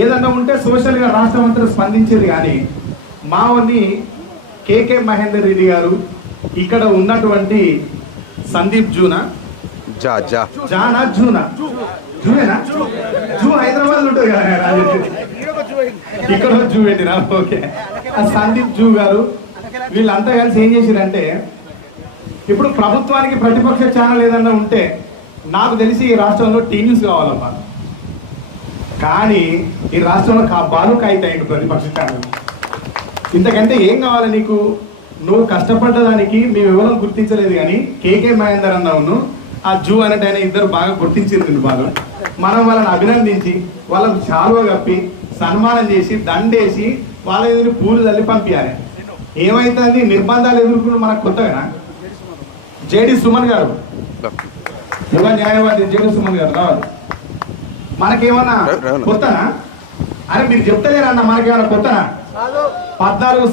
ఏదన్నా ఉంటే సోషల్గా రాష్ట్రం అంతా స్పందించేది. కానీ మావని కేకే మహేందర్ రెడ్డి గారు, ఇక్కడ ఉన్నటువంటి సందీప్ జూనా జానా జూనా జూవేనా జూ హైదరాబాద్ ఉంటుంది కదా, ఇక్కడ జూ పెట్టినా. ఓకే, ఆ సందీప్ జూ గారు వీళ్ళంతా కలిసి ఏం చేసిరంటే, ఇప్పుడు ప్రభుత్వానికి ప్రతిపక్ష ఛానల్ ఏదన్నా ఉంటే నాకు తెలిసి ఈ రాష్ట్రంలో టీ న్యూస్ కావాలమ్మా. కానీ ఈ రాష్ట్రంలో బాలు కాయితాయండి ప్రతిపక్ష ఛానల్. ఇంతకంటే ఏం కావాలి నీకు? నువ్వు కష్టపడ్డదానికి మేము ఎవరో గుర్తించలేదు, కానీ కేకే మహేందర్ అన్నవును ఆ జూ అన్నట్టు ఆయన ఇద్దరు బాగా గుర్తించింది. బాగా మనం వాళ్ళని అభినందించి వాళ్ళకు చాలువ కప్పి సన్మానం చేసి దండేసి వాళ్ళ ఎదురు పూలు తల్లి పంపించాలి. ఏమైతుంది? నిర్బంధాలు ఎదుర్కొన్న మనకు కొత్తగా జేడి సుమన్ గారు, యువ న్యాయవాది జేడి సుమన్ గారు రావాలి. మనకేమన్నా కొత్తనా? అరే మీరు చెప్తలేరన్న, మనకేమన్నా కొత్తనా? 14